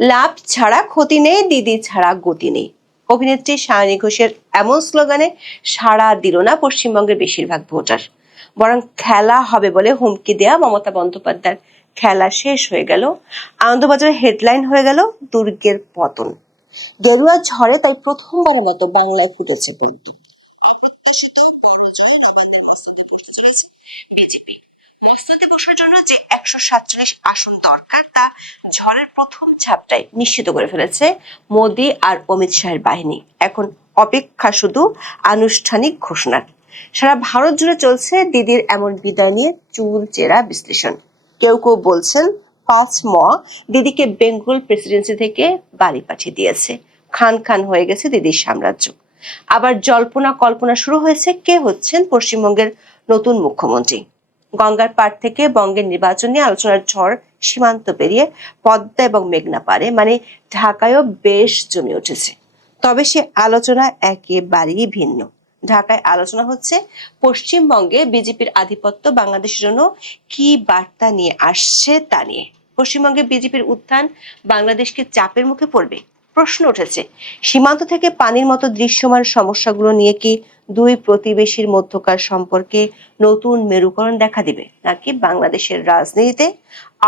লাভ ছাড়া ক্ষতি নেই, দিদি ছাড়া গতি নেই। অভিনেত্রী সায়নী ঘোষের এমন স্লোগানে সাড়া দিল না পশ্চিমবঙ্গের বেশিরভাগ ভোটার। বরং খেলা হবে বলে হুমকি দেয়া মমতা বন্দ্যোপাধ্যায়ের খেলা শেষ হয়ে গেল। আনন্দবাজারের হেডলাইন হয়ে গেল দুর্গের পতন। গেরুয়া ঝড়ে তাই প্রথমবারের মতো বাংলায় ফুটেছে বলটি। বিজেপি মসনদে বসার জন্য যে 147 আসন দরকার তা ঝড়ের প্রথম ঝাপটায় নিশ্চিত করে ফেলেছে মোদী আর অমিত শাহের বাহিনী। এখন অপেক্ষা শুধু আনুষ্ঠানিক ঘোষণার। সারা ভারত জুড়ে চলছে দিদির এমন বিদায় নিয়ে চুলচেরা বিশ্লেষণ। কেউ কেউ বলছেন 5 দিদিকে বেঙ্গল প্রেসিডেন্সি থেকে বাড়ি পাঠিয়ে দিয়েছে, খান খান হয়ে গেছে দিদির সাম্রাজ্য। আবার জল্পনা কল্পনা শুরু হয়েছে কে হচ্ছেন পশ্চিমবঙ্গের নতুন মুখ্যমন্ত্রী। গঙ্গার পাড় থেকে বঙ্গের নির্বাচন নিয়ে আলোচনার ঝড় সীমান্ত পেরিয়ে পদ্মা এবং মেঘনা পারে মানে ঢাকায়ও বেশ জমে উঠেছে। তবে সে আলোচনা একেবারেই ভিন্ন। ঢাকায় আলোচনা হচ্ছে পশ্চিমবঙ্গে বিজেপির আধিপত্য বাংলাদেশের জন্য কি বার্তা নিয়ে আসছে তা নিয়ে। পশ্চিমবঙ্গে বিজেপির উত্থান বাংলাদেশকে চাপের মুখে পড়বে। প্রশ্ন উঠেছে সীমান্ত থেকে পানির মতো দৃশ্যমান সমস্যাগুলো নিয়ে কি দুই প্রতিবেশীর মধ্যকার সম্পর্কে নতুন মেরুকরণ দেখা দিবে, নাকি বাংলাদেশের রাজনীতিতে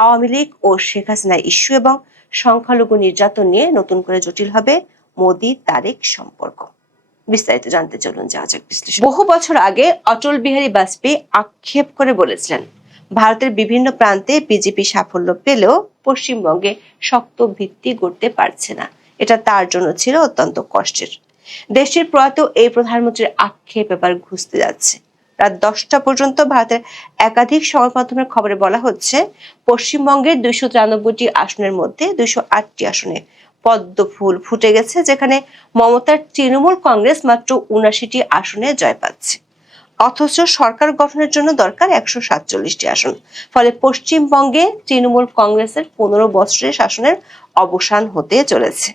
আওয়ামী লীগ ও শেখ হাসিনা ইস্যু এবং সংখ্যালঘু নির্যাতন নিয়ে নতুন করে জটিল হবে মোদী তারেক সম্পর্ক। বিস্তারিত জানতে চলুন যাওয়া যাক বিশ্লেষণ। বহু বছর আগে অটল বিহারী বাজপেয়ী আক্ষেপ করে বলেছিলেন ভারতের বিভিন্ন প্রান্তে বিজেপি সাফল্য পেলেও পশ্চিমবঙ্গে শক্ত ভিত্তি গড়তে পারছে না। এটা তার জন্য ছিল অত্যন্ত কষ্টের। দেশটির প্রয়াত এই প্রধানমন্ত্রীর আক্ষেপ এবার ঘুচতে যাচ্ছে। রাত 10টা পর্যন্ত ভারতের একাধিক সংবাদ মাধ্যমের খবরে বলা হচ্ছে পশ্চিমবঙ্গের 293টি আসনের মধ্যে 208টি আসনে পদ্ম ফুল ফুটে গেছে, যেখানে মমতার তৃণমূল কংগ্রেস মাত্র 79টি আসনে জয় পাচ্ছে। অথচ সরকার গঠনের জন্য দরকার 147টি আসন। ফলে পশ্চিমবঙ্গে তৃণমূল কংগ্রেসের 15 বছরের শাসনের অবসান হতে চলেছে।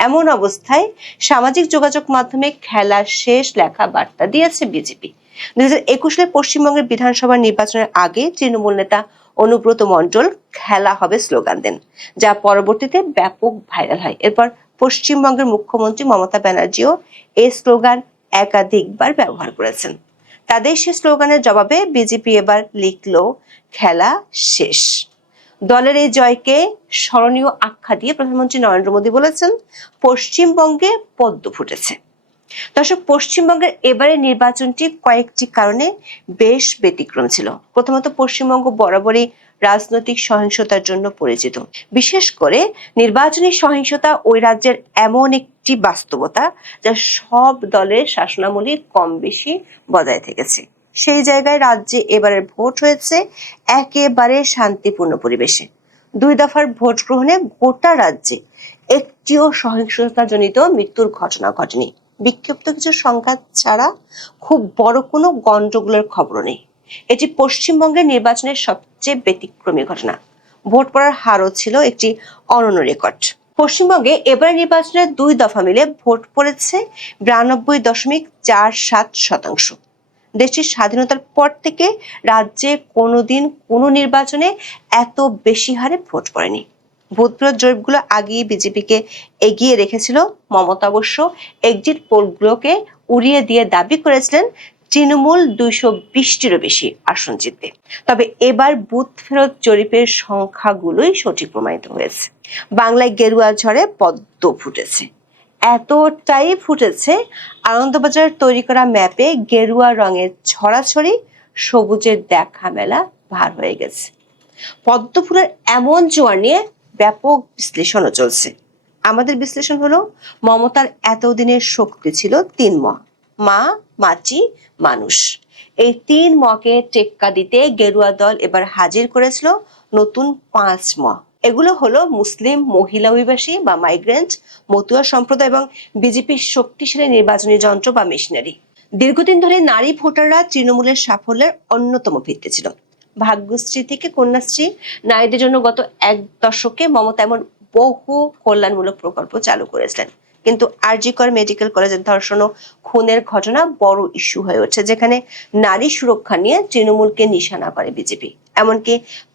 এমন অবস্থায় সামাজিক যোগাযোগ মাধ্যমে খেলা শেষ লেখা বার্তা দিয়েছে বিজেপি। 2021 সালে পশ্চিমবঙ্গের বিধানসভা নির্বাচনের আগে তৃণমূল নেতা অনুব্রত মণ্ডল খেলা হবে স্লোগান দেন, যা পরবর্তীতে ব্যাপক ভাইরাল হয়। এরপর পশ্চিমবঙ্গের মুখ্যমন্ত্রী মমতা ব্যানার্জিও এই স্লোগান একাধিকবার ব্যবহার করেছেন। তাদের সে স্লোগানের জবাবে বিজেপি এবার লিখলো খেলা শেষ। দলের এই জয়কে স্মরণীয় আখ্যা দিয়ে প্রধানমন্ত্রী নরেন্দ্র মোদী বলেছেন পশ্চিমবঙ্গে পদ্ম ফুটেছে। দর্শক, পশ্চিমবঙ্গের এবারের নির্বাচনটি কয়েকটি কারণে বেশ ব্যতিক্রম ছিল। প্রথমত, পশ্চিমবঙ্গ বরাবরই রাজনৈতিক সহিংসতার জন্য পরিচিত। বিশেষ করে নির্বাচনী সহিংসতা ওই রাজ্যের এমন একটি বাস্তবতা যা সব দলের শাসনামলে কম বেশি বজায় থেকেছে। সেই জায়গায় রাজ্যে এবারের ভোট হয়েছে একেবারে শান্তিপূর্ণ পরিবেশে। 2 দফার ভোট গ্রহণে গোটা রাজ্যে একটিও সহিংসতাজনিত মৃত্যুর ঘটনা ঘটেনি। বিক্ষিপ্ত কিছু সংঘাত ছাড়া খুব বড় কোনো গন্ডগোলের খবর নেই। এটি পশ্চিমবঙ্গের নির্বাচনের সবচেয়ে ব্যতিক্রমী ঘটনা। ভোট পড়ার হারও ছিল একটি অনন্য রেকর্ড। পশ্চিমবঙ্গে এবার নির্বাচনের 2 দফা মিলে ভোট পড়েছে 92.47%। দেশটির স্বাধীনতার পর থেকে রাজ্যে কোনোদিন কোনো নির্বাচনে এত বেশি হারে ভোট পড়েনি। ভোটগুলোর জরিপগুলো আগেই বিজেপিকে এগিয়ে রেখেছিল। মমতা অবশ্য এক্সিট পোলগুলোকে উড়িয়ে দিয়ে দাবি করেছিলেন তৃণমূল 220টিরও বেশি আসন জিতবে। তবে এবার বুথ ফেরত জরিপের সংখ্যাগুলোই সঠিক প্রমাণিত হয়েছে। বাংলায় গেরুয়া ঝড়ে পদ্ম ফুটেছে। এতটাই ফুটেছে, আনন্দবাজারের তৈরি করা ম্যাপে গেরুয়া রঙের ছড়াছড়ি, সবুজের দেখা মেলা ভার হয়ে গেছে। পদ্ম ফুলের এমন জোয়ার নিয়ে ব্যাপক বিশ্লেষণও চলছে। আমাদের বিশ্লেষণ হলো মমতার এতদিনের শক্তি ছিল 3 মা, মাটি, মানুষ। এই 3 মকে টেক্কা দিতে গেরুয়া দল এবার হাজির করেছিল নতুন 5 এগুলো হলো মুসলিম মহিলা অভিবাসী বা মাইগ্রেন্ট, মতুয়া সম্প্রদায় এবং বিজেপির শক্তিশালী নির্বাচনী যন্ত্র বা মেশিনারি। দীর্ঘদিন ধরে নারী ভোটাররা তৃণমূলের সাফল্যের অন্যতম ভিত্তি ছিল। ভাগ্যশ্রী থেকে কন্যাশ্রী, নারীদের জন্য গত 1 দশকে মমতা এমন বহু কল্যাণমূলক প্রকল্প চালু করেছিলেন। কিন্তু আরজি কর মেডিকেল কলেজের ধর্ষণ ও খুনের ঘটনা বড় ইস্যু হয়ে ওঠে, যেখানে নারী সুরক্ষা নিয়ে তৃণমূলকে নিশানা করে বিজেপি। এমনকি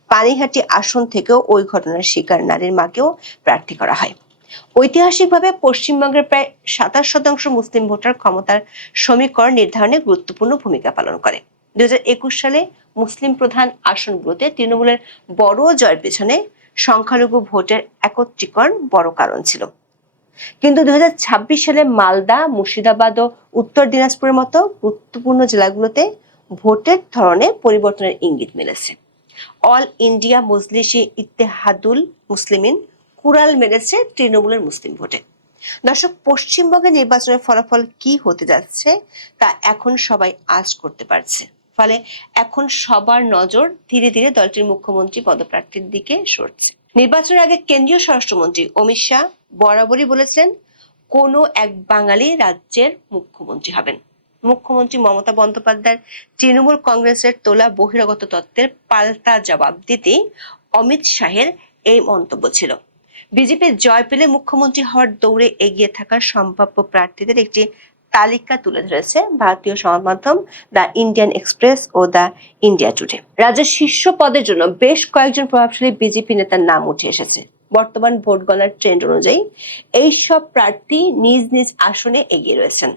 পানিহাটি আসন থেকেও ওই ঘটনার শিকার নারীর মাকেও প্রার্থী করা হয়। ঐতিহাসিকভাবে পশ্চিমবঙ্গের প্রায় 27% মুসলিম ভোটার ক্ষমতার সমীকরণ নির্ধারণে গুরুত্বপূর্ণ ভূমিকা পালন করে। 2021 সালে মুসলিম প্রধান আসনগুলোতে তৃণমূলের বড় জয়ের পেছনে সংখ্যালঘু ভোটের একত্রীকরণ বড় কারণ ছিল। কিন্তু 2026 সালে মালদা, মুর্শিদাবাদ ও উত্তর দিনাজপুরের মতো গুরুত্বপূর্ণ জেলাগুলোতে ভোটের ধরনে পরিবর্তনের ইঙ্গিত মিলেছে। অল ইন্ডিয়া মজলিসে ইত্তেহাদুল মুসলিমিন কুরাল মেরেছে তৃণমূলের মুসলিম ভোটে। দর্শক, পশ্চিমবঙ্গে নির্বাচনের ফলাফল কি হতে যাচ্ছে তা এখন সবাই আঁচ করতে পারছে। ফলে এখন সবার নজর ধীরে ধীরে দলটির মুখ্যমন্ত্রী পদপ্রার্থীর দিকে সরছে। নির্বাচনের আগে কেন্দ্রীয় স্বরাষ্ট্রমন্ত্রী অমিত শাহ বরাবরই বলেছেন কোনো এক বাঙালি রাজ্যের মুখ্যমন্ত্রী হবেন। মুখ্যমন্ত্রী মমতা বন্দ্যোপাধ্যায়ের তৃণমূল কংগ্রেসের তোলা বহিরাগত তত্ত্বের পাল্টা জবাব দিতে অমিত শাহের এই মন্তব্য ছিল। বিজেপির জয় পেলে মুখ্যমন্ত্রী হওয়ার দৌড়ে এগিয়ে থাকা সম্ভাব্য প্রার্থীদের একটি তালিকা তুলে ধরেছে ভারতীয় সংবাদ মাধ্যম দ্য ইন্ডিয়ান এক্সপ্রেস ও দ্য ইন্ডিয়া টুডে। রাজ্যের শীর্ষ পদের জন্য বেশ কয়েকজন প্রভাবশালী বিজেপি নেতার নাম উঠে এসেছে। বর্তমান ভোট গণনার ট্রেন্ড অনুযায়ী এই সব প্রার্থী নিজ নিজ আসনে এগিয়ে রয়েছেন।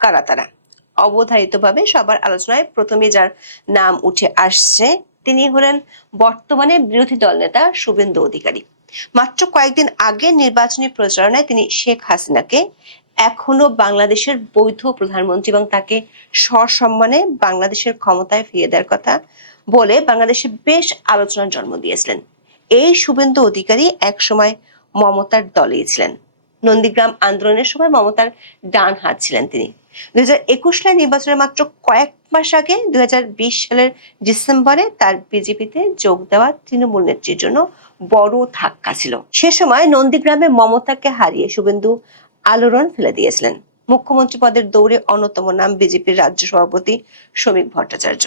কারা তারা? অবধারিতভাবে সবার আলোচনায় প্রথমে যার নাম উঠে আসছে তিনি হলেন বর্তমানে বিরোধী দল নেতা শুভেন্দু অধিকারী। মাত্র কয়েকদিন আগে নির্বাচনী প্রচারণায় তিনি শেখ হাসিনাকে এখনো বাংলাদেশের বৈধ প্রধানমন্ত্রী এবং তাকে সসম্মানে বাংলাদেশের ক্ষমতায় ফিরিয়ে দেওয়ার কথা বলে বাংলাদেশে বেশ আলোচনার জন্ম দিয়েছিলেন। এই শুভেন্দু অধিকারী একসময় মমতার দলেই ছিলেন। নন্দীগ্রাম আন্দোলনের সময় মমতার ডান হাত ছিলেন তিনি। 2021 সালের নির্বাচনের মাত্র কয়েক মাস আগে 2020 সালের ডিসেম্বরে তার বিজেপিতে যোগ দেওয়া তৃণমূল নেত্রীর জন্য বড় ধাক্কা ছিল। সে সময় নন্দীগ্রামে মমতাকে হারিয়ে শুভেন্দু আলোড়ন ফেলে দিয়েছিলেন। মুখ্যমন্ত্রী পদের দৌড়ে অন্যতম নাম বিজেপির রাজ্য সভাপতি শ্রমিক ভট্টাচার্য।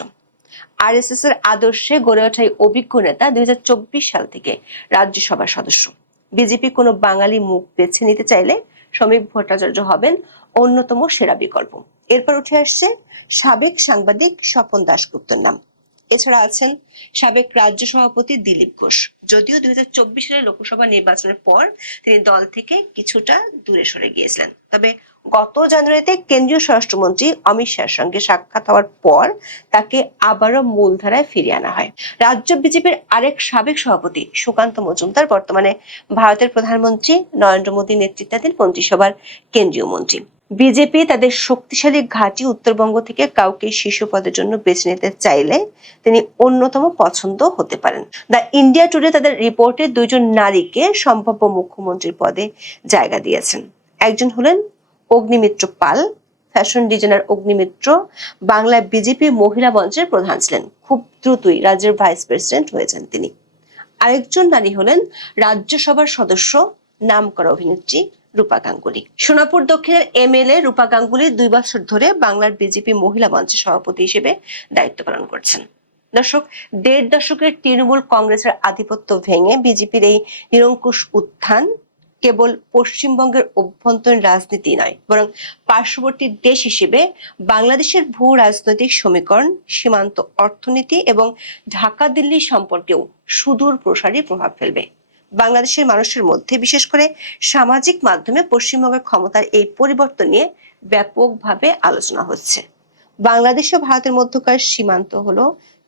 আরএসএস এর আদর্শে গড়ে ওঠা অভিজ্ঞ নেতা 2024 সাল থেকে রাজ্যসভার সদস্য। বিজেপি কোনো বাঙালি মুখ বেছে নিতে চাইলে শ্রমিক ভট্টাচার্য হবেন অন্যতম সেরা বিকল্প। এরপর উঠে আসছে সাবেক সাংবাদিক স্বপন দাশগুপ্তর নাম। এছাড়া আছেন সাবেক রাজ্য সভাপতি দিলীপ ঘোষ। যদিও 2024 সালের লোকসভা নির্বাচনের পর তিনি দল থেকে কিছুটা দূরে সরে গিয়েছিলেন, তবে গত জানুয়ারিতে কেন্দ্রীয় স্বরাষ্ট্রমন্ত্রী অমিত শাহের সঙ্গে সাক্ষাৎ হওয়ার পর তাকে আবারও মূলধারায় ফিরিয়ে আনা হয়। রাজ্য বিজেপির আরেক সাবেক সভাপতি সুকান্ত মজুমদার বর্তমানে ভারতের প্রধানমন্ত্রী নরেন্দ্র মোদী নেতৃত্বাধীন মন্ত্রিসভার কেন্দ্রীয় মন্ত্রী। বিজেপি তাদের শক্তিশালী ঘাঁটি উত্তরবঙ্গ থেকে কাউকে শীর্ষ পদের জন্য বেছে নিতে চাইলে তিনি অন্যতম পছন্দ হতে পারেন। দ্য ইন্ডিয়া টুডে তাদের রিপোর্টে দুইজন নারীকে সম্ভাব্য মুখ্যমন্ত্রীর পদে জায়গা দিয়েছেন। একজন হলেন অগ্নিমিত্র পাল। ফ্যাশন ডিজাইনার অগ্নিমিত্র বাংলায় বিজেপি মহিলা মঞ্চের প্রধান ছিলেন। খুব দ্রুতই রাজ্যের ভাইস প্রেসিডেন্ট হয়েছেন তিনি। আরেকজন নারী হলেন রাজ্যসভার সদস্য নামকরা অভিনেত্রী রূপা গাঙ্গুলি। সোনাপুর দক্ষিণের এমএলএ রূপা গাঙ্গুলি 2 বছর ধরে বাংলার বিজেপি মহিলা মঞ্চের সভাপতি হিসেবে দায়িত্ব পালন করছেন। দর্শক, 1.5 দশকের তৃণমূল কংগ্রেসের আধিপত্য ভেঙে বিজেপির এই নিরঙ্কুশ উত্থান কেবল পশ্চিমবঙ্গের অভ্যন্তরীণ রাজনীতি নয়, বরং পার্শ্ববর্তী দেশ হিসেবে বাংলাদেশের ভূ রাজনৈতিক সমীকরণ, সীমান্ত অর্থনীতি এবং ঢাকা দিল্লি সম্পর্কেও সুদূর প্রসারী প্রভাব ফেলবে। বাংলাদেশের মানুষের মধ্যে বিশেষ করে সামাজিক মাধ্যমে পশ্চিমবঙ্গের ক্ষমতার এই পরিবর্তন নিয়ে ব্যাপকভাবে আলোচনা হচ্ছে। বাংলাদেশ ও ভারতের মধ্যকার সীমান্ত হলো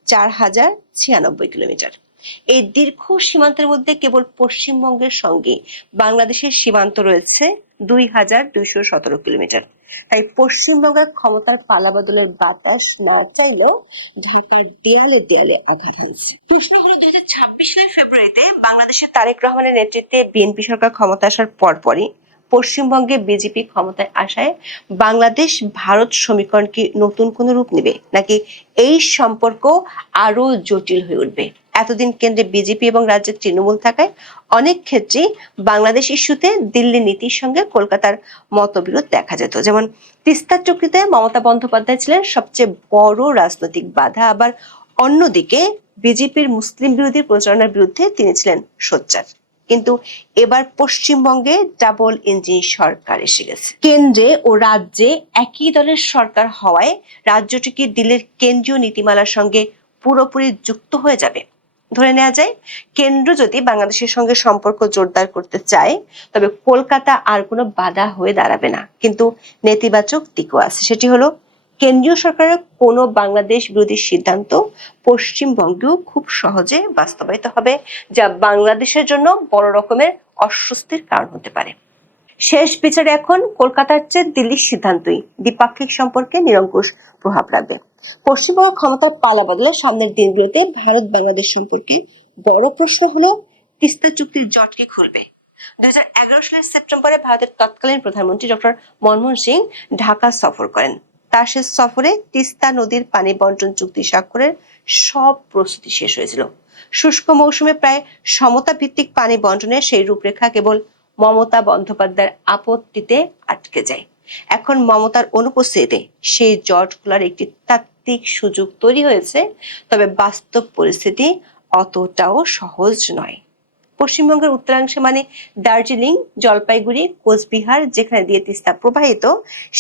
4096 কিলোমিটার। এই দীর্ঘ সীমান্তের মধ্যে কেবল পশ্চিমবঙ্গের সঙ্গে বাংলাদেশের সীমান্ত রয়েছে 2217 কিলোমিটার। তাই পশ্চিমবঙ্গের ক্ষমতার পালাবদলের বাতাস না চাইলেও ঢাকার দেয়ালে দেয়ালে আঘাত হয়েছে। প্রশ্ন হলো 2026 সালের ফেব্রুয়ারিতে বাংলাদেশের তারেক রহমানের নেতৃত্বে বিএনপি সরকার ক্ষমতা আসার পরপরই পশ্চিমবঙ্গে বিজেপি ক্ষমতায় আসায় বাংলাদেশ ভারত সমীকরণ কি নতুন কোনো রূপ নেবে, নাকি এই সম্পর্ক আরো জটিল হয়ে উঠবে? এতদিন কেন্দ্রে বিজেপি এবং রাজ্যে তৃণমূল থাকায় অনেক ক্ষেত্রে বাংলাদেশ ইস্যুতে দিল্লি নীতির সঙ্গে কলকাতার মতবিরোধ দেখা যেত। যেমন তিস্তা চুক্তিতে মমতা বন্দ্যোপাধ্যায় ছিলেন সবচেয়ে বড় রাজনৈতিক বাধা, আবার অন্যদিকে বিজেপির মুসলিম বিরোধী প্রচারণার বিরুদ্ধে তিনি ছিলেন সোচ্চার। কিন্তু এবার পশ্চিমবঙ্গে ডাবল ইঞ্জিন সরকার এসে গেছে। কেন্দ্রে ও রাজ্যে একই দলের সরকার হওয়ায় রাজ্যটি কি দিল্লির কেন্দ্রীয় নীতিমালার সঙ্গে পুরোপুরি যুক্ত হয়ে যাবে? ধরে নেওয়া যায় কেন্দ্র যদি বাংলাদেশের সঙ্গে সম্পর্ক জোরদার করতে চায় তবে কলকাতা আর কোনো বাধা হয়ে দাঁড়াবে না, কিন্তু নেতিবাচক দিকও আছে। সেটি হলো কেন্দ্রীয় সরকারের কোনো বাংলাদেশ বিরোধী সিদ্ধান্ত পশ্চিমবঙ্গেও খুব সহজে বাস্তবায়িত হবে, যা বাংলাদেশের জন্য বড় রকমের অস্বস্তির কারণ হতে পারে। শেষ বিচারে এখন কলকাতার চেয়ে দিল্লির সিদ্ধান্তই দ্বিপাক্ষিক সম্পর্কে নিরঙ্কুশ প্রভাব রাখবে। পশ্চিমবঙ্গ ক্ষমতার পালা বদলে সামনের দিনগুলোতে ভারত বাংলাদেশ সম্পর্কে বড় প্রশ্ন হলো তিস্তা চুক্তির জট কে খুলবে। 2011 সালের সেপ্টেম্বরে ভারতের তৎকালীন প্রধানমন্ত্রী ডক্টর মনমোহন সিং ঢাকা সফর করেন। তার শেষ সফরে তিস্তা নদীর পানি বন্টন চুক্তি স্বাক্ষরের সব প্রস্তুতি শেষ হয়েছিল। শুষ্ক মৌসুমে প্রায় সমতা ভিত্তিক পানি বন্টনের সেই রূপরেখা কেবল মমতা বন্দ্যোপাধ্যায়ের আপত্তিতে আটকে যায়। এখন মমতার অনুপস্থিতিতে সেই জট খোলার একটি তাত্ত্বিক সুযোগ তৈরি হয়েছে, তবে বাস্তব পরিস্থিতি অতটাও সহজ নয়। পশ্চিমবঙ্গের উত্তরাংশে মানে দার্জিলিং, জলপাইগুড়ি, কোচবিহার যেখানে দিয়ে তিস্তা প্রবাহিত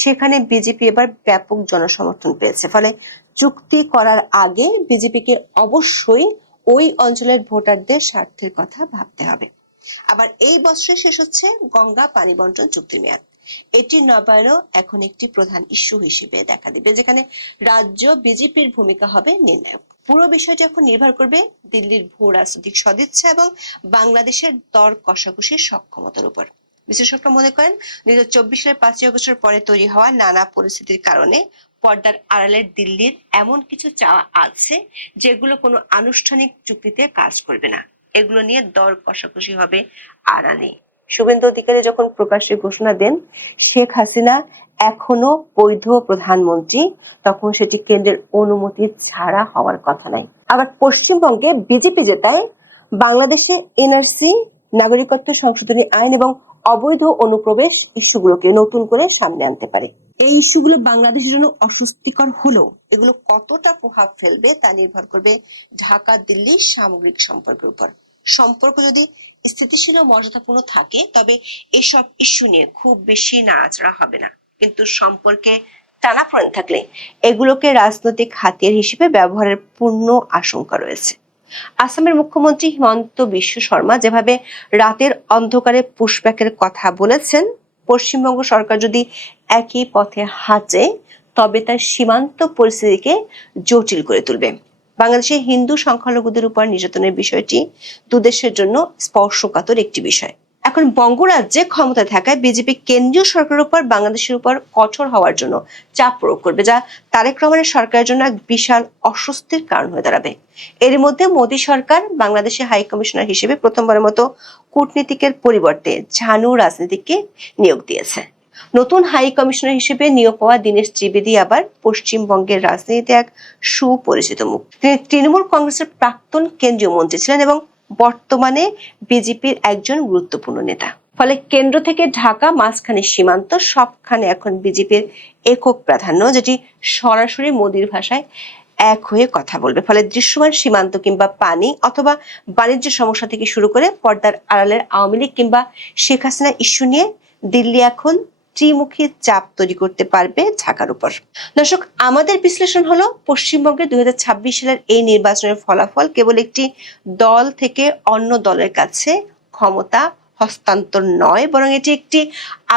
সেখানে বিজেপি এবার ব্যাপক জনসমর্থন পেয়েছে। ফলে চুক্তি করার আগে বিজেপিকে অবশ্যই ওই অঞ্চলের ভোটারদের স্বার্থের কথা ভাবতে হবে। আবার এই বছরে শেষ হচ্ছে গঙ্গা পানি বন্টন চুক্তির মেয়াদ। এটি নবায়নও এখন একটি প্রধান ইস্যু হিসেবে দেখা দিবে, যেখানে রাজ্য বিজেপির ভূমিকা হবে নির্ণায়ক। পুরো বিষয়টি এখন নির্ভর করবে দিল্লির ভূ রাজনৈতিক সদিচ্ছা এবং বাংলাদেশের দর কষাকষির সক্ষমতার উপর। বিশেষজ্ঞরা মনে করেন 2024 সালের 5ই আগস্টের পরে তৈরি হওয়া নানা পরিস্থিতির কারণে পর্দার আড়ালের দিল্লির এমন কিছু চাওয়া আছে যেগুলো কোনো আনুষ্ঠানিক চুক্তিতে কাজ করবে না। এগুলো নিয়ে দর কষাকষি হবে আড়ালে। শুভেন্দু অধিকারী যখন প্রকাশ্যে ঘোষণা দেন শেখ হাসিনা এখনো বৈধ প্রধানমন্ত্রী, তখন সেটি কেন্দ্রের অনুমতি ছাড়া হওয়ার কথা নাই। আবার পশ্চিমবঙ্গে বিজেপি জেতায় বাংলাদেশে এনআরসি, নাগরিকত্ব সংশোধনী আইন এবং অবৈধ অনুপ্রবেশ ইস্যুগুলোকে নতুন করে সামনে আনতে পারে। এই ইস্যুগুলো বাংলাদেশের জন্য অস্বস্তিকর হলেও এগুলো কতটা প্রভাব ফেলবে তা নির্ভর করবে ঢাকা দিল্লি সামগ্রিক সম্পর্কের উপর। সম্পর্ক যদি স্থিতিশীল ও মর্যাদাপূর্ণ থাকে তবে এসব ইস্যু নিয়ে খুব বেশি নাড়াচাড়া হবে না, কিন্তু সম্পর্কে টানাপোড়েন থাকলে এগুলোকে রাজনৈতিক হাতিয়ার হিসেবে ব্যবহারের পূর্ণ আশঙ্কা রয়েছে। আসামের মুখ্যমন্ত্রী হিমন্ত বিশ্ব শর্মা যেভাবে রাতের অন্ধকারে পুশব্যাকের কথা বলেছেন, পশ্চিমবঙ্গ সরকার যদি একই পথে হাঁটে তবে তার সীমান্ত পরিস্থিতিকে জটিল করে তুলবে। বাংলাদেশের হিন্দু সংখ্যালঘুদের উপর নির্যাতনের বিষয়টি দুদেশের জন্য স্পর্শকাতর একটি বিষয়। এখন বঙ্গরাজ্যে ক্ষমতায় থাকায় বিজেপি কেন্দ্রীয় সরকারের উপর বাংলাদেশের উপর কঠোর হওয়ার জন্য চাপ প্রয়োগ করবে, যা তারেক রহমানের সরকারের জন্য এক বিশাল অস্বস্তির কারণ হয়ে দাঁড়াবে। এর মধ্যে মোদী সরকার বাংলাদেশে হাই কমিশনার হিসেবে প্রথমবারের মতো কূটনীতিকের পরিবর্তে ঝানু রাজনীতিককে নিয়োগ দিয়েছে। নতুন হাই কমিশনার হিসেবে নিয়োগ পাওয়া দীনেশ ত্রিবেদী আবার পশ্চিমবঙ্গের রাজনীতিতে এক সুপরিচিত মুখ। তিনি তৃণমূল কংগ্রেসের প্রাক্তন কেন্দ্রীয় মন্ত্রী ছিলেন এবং বর্তমানে বিজেপির একজন গুরুত্বপূর্ণ নেতা। ফলে কেন্দ্র থেকে ঢাকা, মাঝখানে সীমান্ত, সবখানে এখন বিজেপির একক প্রাধান্য, যেটি সরাসরি মোদির ভাষায় এক হয়ে কথা বলবে। ফলে দৃশ্যমান সীমান্ত কিংবা পানি অথবা বাণিজ্য সমস্যা থেকে শুরু করে পর্দার আড়ালের আওয়ামী লীগ কিংবা শেখ হাসিনা ইস্যু নিয়ে দিল্লি এখন ত্রিমুখী চাপ তৈরি করতে পারবে ঢাকার উপর। দর্শক, আমাদের বিশ্লেষণ হলো পশ্চিমবঙ্গে 2026 সালের এই নির্বাচনের ফলাফল কেবল একটি দল থেকে অন্য দলের কাছে ক্ষমতা হস্তান্তর নয়, বরং এটি একটি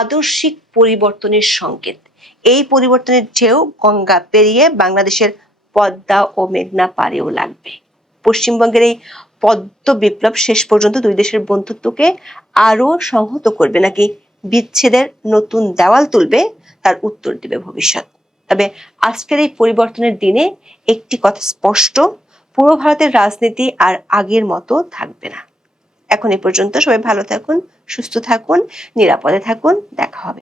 আদর্শিক পরিবর্তনের সংকেত। এই পরিবর্তনের ঢেউ গঙ্গা পেরিয়ে বাংলাদেশের পদ্মা ও মেঘনা পাড়েও লাগবে। পশ্চিমবঙ্গের এই পদ্ম বিপ্লব শেষ পর্যন্ত দুই দেশের বন্ধুত্বকে আরো সংহত করবে নাকি বিচ্ছেদের নতুন দেওয়াল তুলবে, তার উত্তর দিবে ভবিষ্যৎ। তবে আজকের এই পরিবর্তনের দিনে একটি কথা স্পষ্ট, পূর্ব ভারতের রাজনীতি আর আগের মতো থাকবে না। এখন এ পর্যন্ত। সবাই ভালো থাকুন, সুস্থ থাকুন, নিরাপদে থাকুন। দেখা হবে।